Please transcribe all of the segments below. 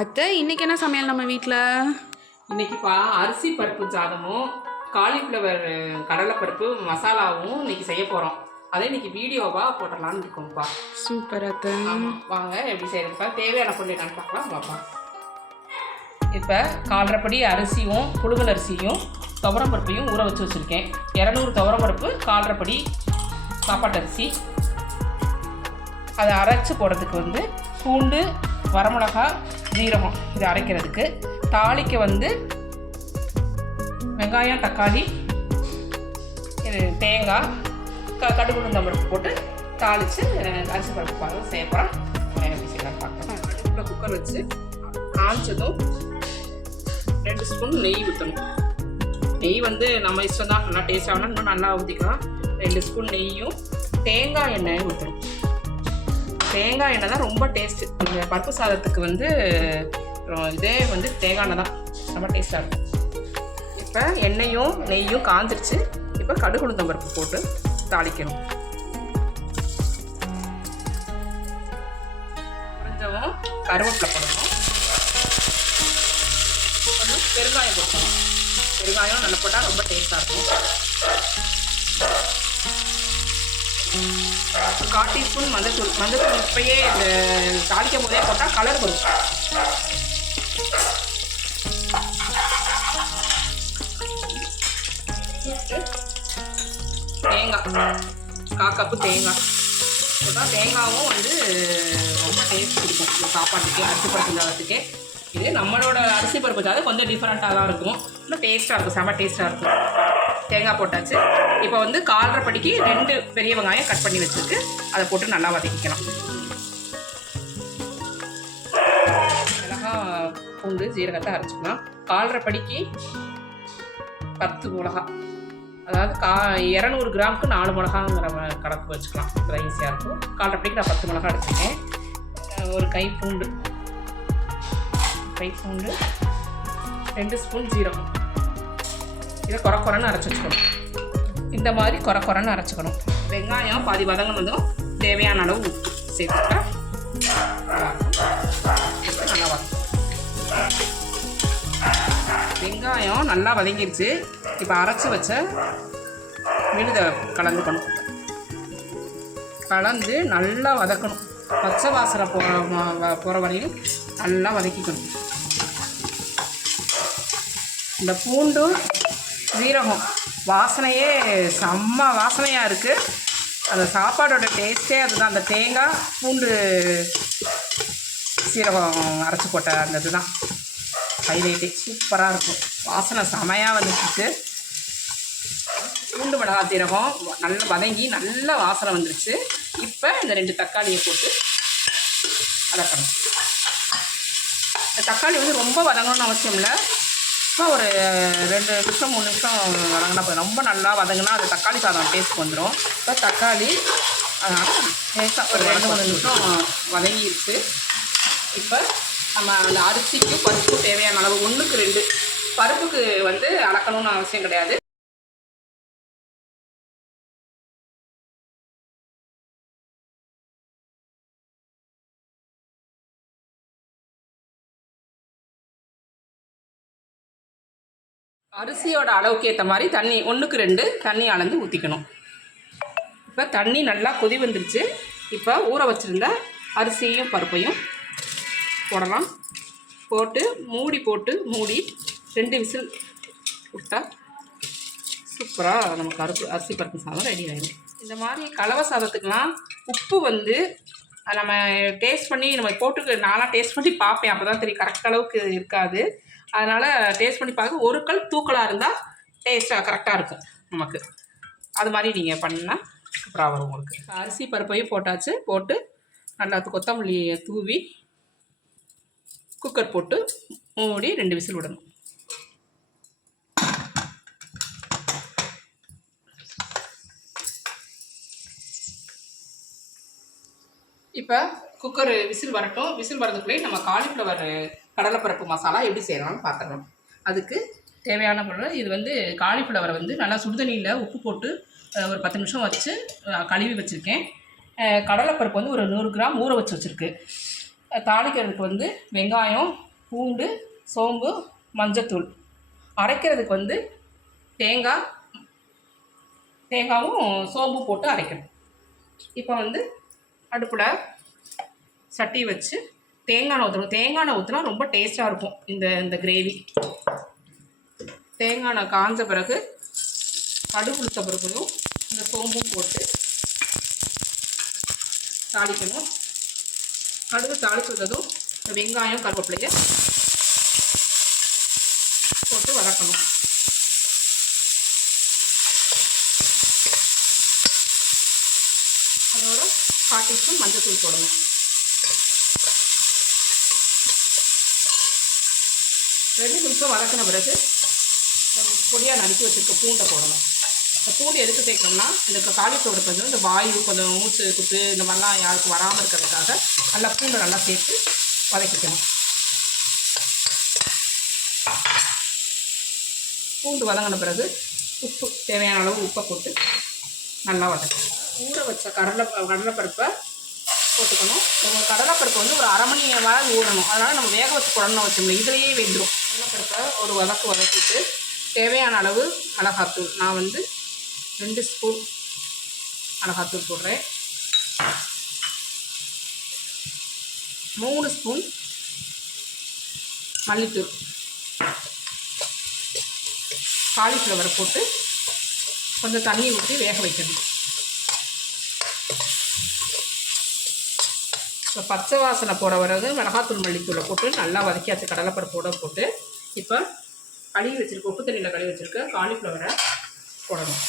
அத்தை இன்னைக்கு என்ன சமையல் நம்ம வீட்டில் இன்னைக்குப்பா அரிசி பருப்பு சாதமும் காலிஃப்ளவர் கடலைப்பருப்பு மசாலாவும் இன்னைக்கு செய்ய போகிறோம் அதை இன்னைக்கு வீடியோவா போட்டலாம்னு இருக்கோம்ப்பா. சூப்பர் அத்தை. வாங்க எப்படி செய்யறதுப்பா? தேவையான பொருள் என்னன்னு பார்க்கலாம் வாப்பா. இப்போ கால்ரைப்படி அரிசியும் புழுங்கல் அரிசியும் துவரம் பருப்பையும் ஊற வச்சு வச்சுருக்கேன். இரநூறு துவரம் பருப்பு கால்ரைப்படி சாப்பாட்டு அரிசி. அதை அரைச்சி போடுறதுக்கு வந்து பூண்டு வரமிளகா ஜீரகம் இது அரைக்கிறதுக்கு. தாளிக்கு வந்து வெங்காயம் தக்காளி இது தேங்காய் க கடுகு உளுந்தம் போட்டு தாளித்து அரிசி பருப்பு பார்த்து சேர்ப்போம் பார்க்கலாம். குக்கர் வச்சு காய்ச்சதும் ரெண்டு ஸ்பூன் நெய் ஊற்றணும் நெய் வந்து நம்ம இஷ்டம் தான் நல்லா டேஸ்ட் ஆகணும் இன்னும் நல்லா ஊற்றிக்கலாம் ரெண்டு ஸ்பூன் நெய்யும் தேங்காய் எண்ணெயும் ஊற்றணும் தேங்காய் எண்ணெய் தான் ரொம்ப டேஸ்ட்டு இந்த பருப்பு சாதத்துக்கு வந்து அப்புறம் இதே வந்து தேங்காய் எண்ணெய் தான். ரொம்ப டேஸ்ட்டாக இருக்கும். இப்போ எண்ணெயும் நெய்யும் காஞ்சிருச்சு. இப்போ கடுகு உளுந்தம் பருப்பு போட்டு தாளிக்கணும். கொஞ்சம் கருவேப்பிலை போடணும். கொஞ்சம் பெருங்காயம் போடணும். பெருங்காயம் நல்லா போட்டால் ரொம்ப டேஸ்ட்டாக இருக்கும். கால் டீஸ்பூன் மஞ்சத்தூள் மஞ்சத்தூள் இப்பயே இந்த தாளிக்கும் போதே போட்டால் கலர் வரும். தேங்காய். கா கப்பு தேங்காய். போட்டால் தேங்காவும் வந்து ரொம்ப டேஸ்ட் கொடுக்கும் இந்த சாப்பாட்டுக்கே அரிசி பருப்பு சாதத்துக்கு. இது நம்மளோட அரிசி பருப்பு சாதம் கொஞ்சம் டிஃப்ரெண்ட்டாக தான் இருக்கும். இன்னும் டேஸ்ட்டாக இருக்கும். செம்ம டேஸ்ட்டாக இருக்கும். தேங்காய் போட்டாச்சு. இப்போ வந்து காலரை படிக்கு ரெண்டு பெரிய வெங்காயம் கட் பண்ணி வச்சுருக்கு. அதை போட்டு நல்லா வதக்கிக்கலாம். மிளகா பூண்டு ஜீரகத்தை அரைச்சிக்கலாம். காலரை படிக்கு பத்து மிளகா. அதாவது கா இரநூறு கிராமுக்கு நாலு மிளகாங்கிற கணக்கு வச்சுக்கலாம். அப்புறம் ஈஸியாக இருக்கும். காலரை படிக்கு நான் பத்து மிளகா அடிச்சிருக்கேன் ஒரு கை பூண்டு கை பூண்டு ரெண்டு ஸ்பூன் ஜீரகம். இதை குறை குறைன்னு அரைச்சி வச்சுக்கணும். இந்த மாதிரி குறை குறைன்னு அரைச்சிக்கணும். வெங்காயம் பாதி வதங்கினதும் தேவையான அளவு உப்பு சேர்த்துட்டா நல்லா வதக்கும் வெங்காயம் நல்லா வதங்கிருச்சு. இப்போ அரைச்சி வச்ச விழுதை கலந்துக்கணும் கலந்து நல்லா வதக்கணும். பச்சை வாசனை போகிற போகிற வரையும் நல்லா வதக்கிக்கணும். இந்த பூண்டும் சீரகம். வாசனையே செம்ம வாசனையாக இருக்குது அந்த சாப்பாடோட டேஸ்ட்டே அதுதான். அந்த தேங்காய் பூண்டு சீரகம் அரைச்சி போட்ட அந்த இதுதான். ஹைலைட்டே. சூப்பராக இருக்கும். வாசனை செமையாக வந்துச்சு பூண்டு மிளகாய் சீரகம் நல்லா வதங்கி நல்ல வாசனை வந்துருச்சு. இப்போ இந்த ரெண்டு தக்காளியை போட்டு வதக்கணும். தக்காளி வந்து ரொம்ப வதங்கணும்னு அவசியம் இல்லை. சும்மா ஒரு ரெண்டு நிமிஷம் மூணு நிமிஷம் வதங்கினா போதும். ரொம்ப நல்லா வதங்கினா அது தக்காளி சாதம் டேஸ்ட் வந்துடும் இப்போ தக்காளி லேசாக ஒரு ரெண்டு மூணு நிமிஷம் வதங்கிடுச்சு இப்போ நம்ம அந்த அரிசிக்கு பருப்பு தேவையான அளவு ஒன்றுக்கு ரெண்டு. பருப்புக்கு வந்து அளக்கணும்னு அவசியம் கிடையாது. அரிசியோட அளவுக்கு ஏற்ற மாதிரி தண்ணி ஒன்றுக்கு ரெண்டு தண்ணி அளந்து ஊற்றிக்கணும் இப்போ தண்ணி நல்லா கொதி வந்துருச்சு. இப்போ ஊற வச்சுருந்த அரிசியும் பருப்பையும் போடலாம். போட்டு மூடி போட்டு மூடி ரெண்டு விசில் விட்டா சூப்பராக நமக்கு அரிசி அரிசி பருப்பு சாதம் ரெடி ஆகிடும் இந்த மாதிரி கலவை சாதத்துக்கெலாம் உப்பு வந்து நம்ம டேஸ்ட் பண்ணி நம்ம போட்டு நானாக டேஸ்ட் பண்ணி பார்ப்பேன். அப்போ தான் தெரியும். கரெக்ட் அளவுக்கு இருக்காது. அதனால் டேஸ்ட் பண்ணி பார்க்க ஒரு கல் தூக்கலாக இருந்தால் டேஸ்ட்டாக கரெக்டாக இருக்கும் நமக்கு. அது மாதிரி நீங்கள் பண்ணால் சூப்பராக வரும் உங்களுக்கு. அரிசி பருப்பையும் போட்டாச்சு. போட்டு நல்லா கொத்தமல்லியை தூவி குக்கர் போட்டு மூடி ரெண்டு விசில் விடணும். இப்போ குக்கர் விசில் வரட்டும். விசில் வரதுக்குள்ளே நம்ம காலிஃப்ளவர் கடலைப்பருப்பு மசாலா எப்படி செய்யலாம்னு பார்த்துக்கலாம் அதுக்கு தேவையான பொருள் இது வந்து காலிஃப்ளவரை வந்து நல்லா சுடுதண்ணியில் உப்பு போட்டு ஒரு பத்து நிமிஷம் வச்சு கழுவி வச்சுருக்கேன். கடலைப்பருப்பு வந்து ஒரு நூறு கிராம் ஊற வச்சு வச்சுருக்கு. தாளிக்கிறதுக்கு வந்து வெங்காயம் பூண்டு சோம்பு மஞ்சத்தூள். அரைக்கிறதுக்கு வந்து தேங்காய் தேங்காவும் சோம்பு போட்டு அரைக்கணும். இப்போ வந்து அடுப்பில் சட்டி வச்சு தேங்காய் எண்ணெய் ஊற்றணும் தேங்காய் எண்ணெய் ஊற்றினா ரொம்ப டேஸ்ட்டாக இருக்கும். இந்த இந்த கிரேவி தேங்காய் காஞ்ச பிறகு கடுகு உளுத்த பிறகும் இந்த சோம்பும் போட்டு தாளிக்கணும். கடுகு தாளிச்சதும் இந்த வெங்காயம் கருவேப்பிலையை போட்டு வளர்க்கணும் அதோட கால் மஞ்சள் தூள் போடணும். ரெண்டு நிமிஷம் வதக்கின பிறகு பொடியாக நறுக்கி வச்சுருக்க பூண்டை போடணும். இந்த பூண்டு எதுக்கு சேர்க்கணும்னா இந்த காலிஃப்ளவருக்கு வந்து இந்த வாயு கொஞ்சம் மூச்சு குத்து இந்த மாதிரிலாம் யாருக்கும் வராமல் இருக்கிறதுக்காக நல்லா பூண்டை நல்லா சேர்த்து வதக்கிக்கணும். பூண்டு வதங்கின பிறகு உப்பு தேவையான அளவு உப்பை போட்டு நல்லா வதக்கணும். ஊற வச்ச கடலை கடலைப்பருப்பை போட்டுக்கணும். உங்கள் கடலைப்பருப்பு வந்து ஒரு அரை மணி நேரம் ஊறணும். அதனால் நம்ம வேக வச்சு குழம்பு வச்சோம்ல இதுலேயே வெந்துடும் கடலைப்பருப்பை ஒரு வதக்கு வதக்கிட்டு தேவையான அளவு மிளகாத்தூள். நான் வந்து ரெண்டு ஸ்பூன் மிளகாத்தூள் போடுறேன். மூணு ஸ்பூன் மல்லித்தூள். காலிஃப்ளவரை போட்டு கொஞ்சம் தண்ணி ஊற்றி வேக வைக்கணும். இப்போ பச்சை வாசனை போகிற பிறகு மிளகாத்தூள் மல்லித்தூளை போட்டு நல்லா வதக்கியாச்சு கடலைப்பருப்போட போட்டு இப்போ கழுவி வச்சுருக்க உப்பு தண்ணியில் கழுவி வச்சுருக்க காலிஃப்ளவரை போடணும்.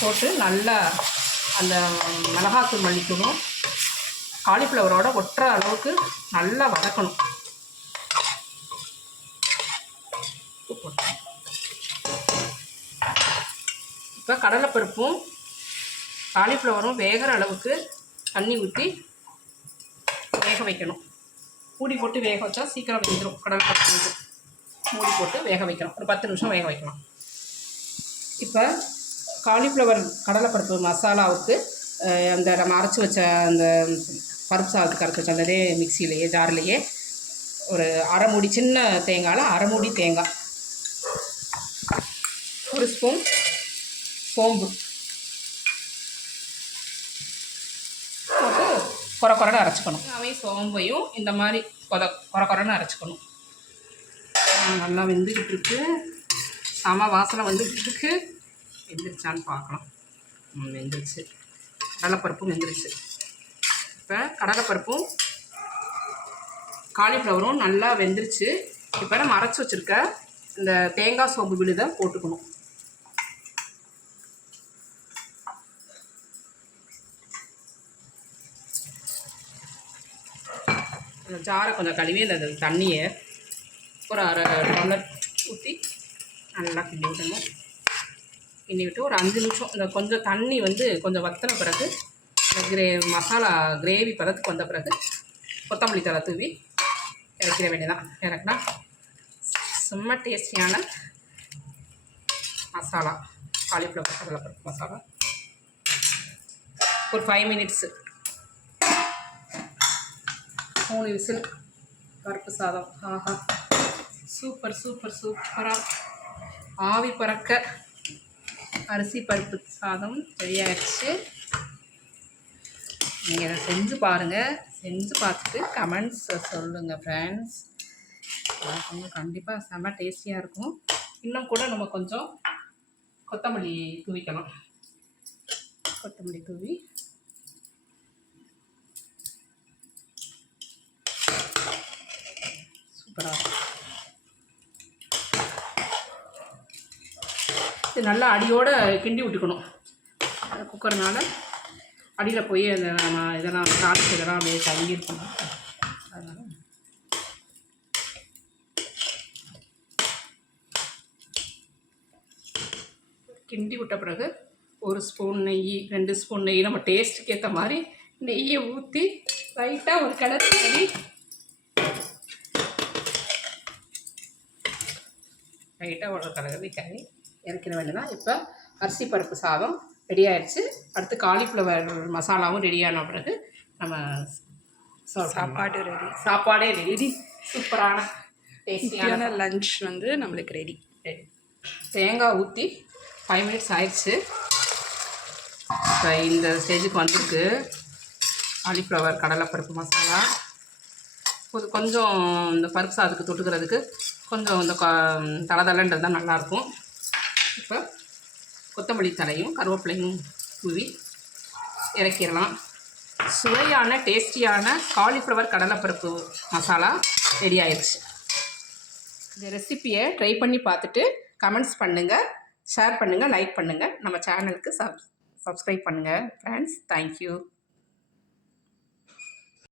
போட்டு நல்லா அந்த மிளகாத்தூள் மல்லித்தூளும் காலிஃப்ளவரோட ஒட்டுற அளவுக்கு நல்லா வதக்கணும். இப்போ கடலைப்பருப்பும் காலிஃப்ளவரும் வேகிற அளவுக்கு தண்ணி ஊற்றி வேக வைக்கணும். மூடி போட்டு வேக வச்சா சீக்கிரம் வெந்துடும் கடலைப்பருப்பு பத்து மூடி போட்டு வேக வைக்கணும். ஒரு பத்து நிமிஷம் வேக வைக்கணும். இப்போ காலிஃப்ளவர் கடலைப்பருப்பு மசாலாவுக்கு அந்த நம்ம அரைச்சி வச்ச அந்த பருப்பு சாதத்துக்கு அரைச்சி வச்ச அந்த மிக்சியிலேயே ஜார்லேயே ஒரு அரை மூடி சின்ன தேங்காயில் அரை மூடி தேங்காய். ஒரு ஸ்பூன் சோம்பு போட்டு குறை குறைன்னு அரைச்சிக்கணும். அவையும் சோம்பையும் இந்த மாதிரி கொத குறை குறைன்னு அரைச்சிக்கணும். நல்லா வெந்துக்கிட்டு இருக்கு. செம வாசனை வந்துக்கிட்டு இருக்கு. வெந்துருச்சான்னு பார்க்கலாம். ம், வெந்துருச்சு. கடலைப்பருப்பும் வெந்துருச்சு. இப்போ கடலைப்பருப்பும் காலிஃப்ளவரும் நல்லா வெந்துருச்சு. இப்போ நம்ம அரைச்சி வச்சுருக்க இந்த தேங்காய் சோம்பு விழுதை போட்டுக்கணும். அந்த ஜாரை கொஞ்சம் கழுவி அந்த தண்ணியை ஒரு அரை டம்ளர் ஊற்றி நல்லா கிண்டி விடணும். கிண்டி விட்டு ஒரு அஞ்சு நிமிஷம் இந்த கொஞ்சம் தண்ணி வந்து கொஞ்சம் வத்தின பிறகு இந்த கிரே மசாலா கிரேவி பதத்துக்கு வந்த பிறகு கொத்தமல்லி தலை தூவி இறக்கிற வேண்டியதான் இறக்குனா செம்ம டேஸ்டியான மசாலா. காலிஃப்ளவர் கடலைப்பருப்பு மசாலா. ஒரு ஃபைவ் மினிட்ஸு மூணு விசில். பருப்பு சாதம். ஆஹா. சூப்பர் சூப்பர் சூப்பராக ஆவி பறக்க அரிசி பருப்பு சாதம் ரெடியாகிடுச்சு நீங்கள் இதை செஞ்சு பாருங்கள் செஞ்சு பார்த்துட்டு கமெண்ட்ஸ் சொல்லுங்கள் ஃப்ரெண்ட்ஸ் கொஞ்சம் கண்டிப்பாக செம்ம டேஸ்டியாக இருக்கும். இன்னும் கூட நம்ம கொஞ்சம் கொத்தமல்லி தூவிக்கலாம். கொத்தமல்லி தூவி. சூப்பராக இருக்கும் இது நல்லா அடியோடு கிண்டி விட்டுக்கணும். அந்த குக்கர்னால் அடியில் போய் அந்த நம்ம இதெல்லாம் தாளிச்சு இதெல்லாம் அப்படியே தங்கியிருக்கணும் அதனால். கிண்டி விட்ட பிறகு ஒரு ஸ்பூன் நெய் ரெண்டு ஸ்பூன் நெய் நம்ம டேஸ்ட்டுக்கு ஏற்ற மாதிரி நெய்யை ஊற்றி லைட்டாக ஒரு கிளறி லைட்டாக ஒரு கலகி கறி இறக்கிற வேண்டியதான் இப்போ அரிசி பருப்பு சாதம் ரெடி ஆயிடுச்சு. அடுத்து காலிஃப்ளவர் மசாலாவும் ரெடியான பிறகு நம்ம சாப்பாடு ரெடி சாப்பாடே ரெடி சூப்பரான டேஸ்டியான லஞ்ச் வந்து நம்மளுக்கு ரெடி தேங்காய் ஊற்றி ஃபைவ் மினிட்ஸ் ஆயிடுச்சு. இப்போ இந்த ஸ்டேஜுக்கு வந்திருக்கு. காலிஃப்ளவர் கடலைப்பருப்பு மசாலா. கொஞ்சம் இந்த பருப்பு சாதத்துக்கு தொட்டுக்கிறதுக்கு கொஞ்சம் இந்த தளதளன்றது தான் நல்லாயிருக்கும் இப்போ கொத்தமல்லி தலையும் கருவேப்பிலையும் தூவி இறக்கிடலாம். சுவையான டேஸ்டியான காலிஃப்ளவர் கடலைப்பருப்பு மசாலா ரெடி ஆயிடுச்சு இந்த ரெசிப்பியை ட்ரை பண்ணி பார்த்துட்டு கமெண்ட்ஸ் பண்ணுங்கள் ஷேர் பண்ணுங்கள் லைக் பண்ணுங்கள் நம்ம சேனலுக்கு சப் சப்ஸ்கிரைப் பண்ணுங்கள் ஃப்ரெண்ட்ஸ் தேங்க்யூ